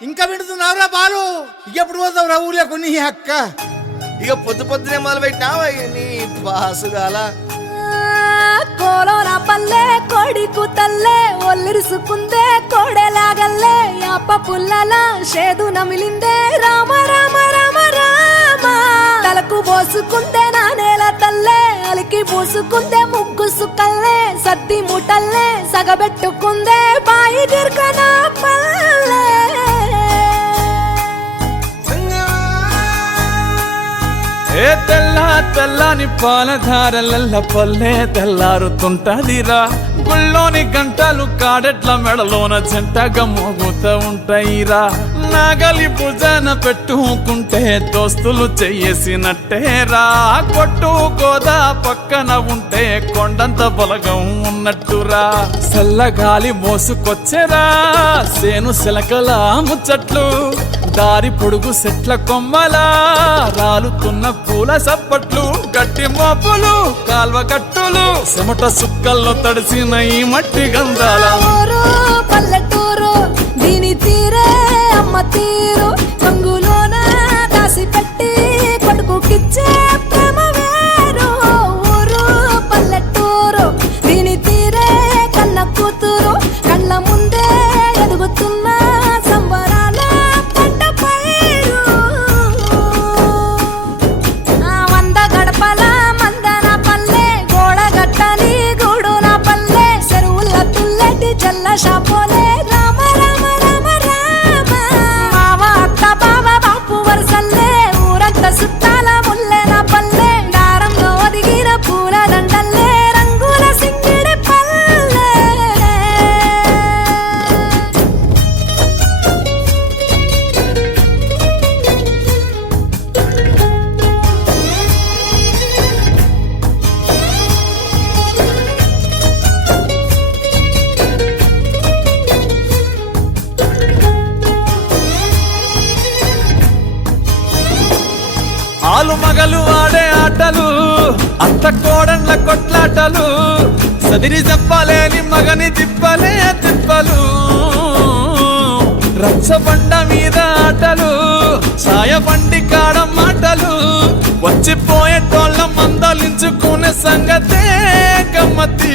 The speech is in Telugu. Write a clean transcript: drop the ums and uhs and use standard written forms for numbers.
ఇంకా వింటున్నావురా బాలు? ఎప్పుడు పోతావురా ఊళ్ళో కొన్ని అక్క? ఇక పొద్దు పొద్దునే మొదలు పెట్టినావా నీ బాసుగాల? కోలోన పల్లె కోడి కూతల్లే ఒల్లిరుసుకుందే కోడెలాగల్లే యాప పుల్లల షేదు నమిలిందే రామ రామ రామ రామ తలకు పోసుకుందే నా నేల తల్లే అలికి పూసుకుందే ముగ్గు సుక్కల్లే సద్ది ముటల్లే సగబెట్టుకుందే బాయి గిర్కన పల్లె ఏ తెల్ల తెల్లని పాలధారలల్ల పల్లె తెల్లారుతుంటదిరా గుళ్ళోని గంటలు కాడెట్ల మెడలోన జంటగా మోగుతూ ఉంటాయిరా నాగలి భుజాన పెట్టుకుంటే దోస్తులు చెయ్యేసినట్టేరా కొట్టు గోదా పక్కన ఉంటే కొండంత బలగం ఉన్నట్టురా చల్లగాలి మోసుకొచ్చెరా సేను సిలకల ముచ్చట్లు దారి పొడుగు సెట్ల కొమ్మలా రాలుతున్న పూల సప్పట్లు గట్టి మోపులు కాల్వ కట్టులు చెమట సుక్కల్లో తడిసిన ఈ మట్టి గంధాల ఊరు పల్లెటూరు దీని తీరే అమ్మ తీరు కొంగులోన దాసి పెట్టి కొడుకుకిచ్చే ప్రేమ వేరు ఊరు పల్లెటూరు దీని తీరే కన్న కూతురు కళ్ళ ముందే ఎదుగుతున్న సంబరాల పంట పైరు వంద గడపల మందన పల్లె గోడ గట్టని గూడు నా పల్లె చెరువుల తుల్లటి జల్ల షాపోలే రామ రామ రామ రామ మావ అత్త బావ బాపు వరసల్లే ఊరంత సుత్తాల ముల్లె నా పల్లె దారంలో ఒదిగిన పూల దండల్లే రంగుల సింగిడి పల్లె ఆలు మగలు ఆడే ఆటలు అత్త కోడళ్ళ కొట్లాటలు సదిరి చెప్పలేని మగని తిప్పలే తిప్పలు రచ్చబండ మీద ఆటలు ఛాయ బండి కాడ మాటలు వచ్చిపోయేటోళ్ళ మందలించుకునే సంగతే గమ్మతి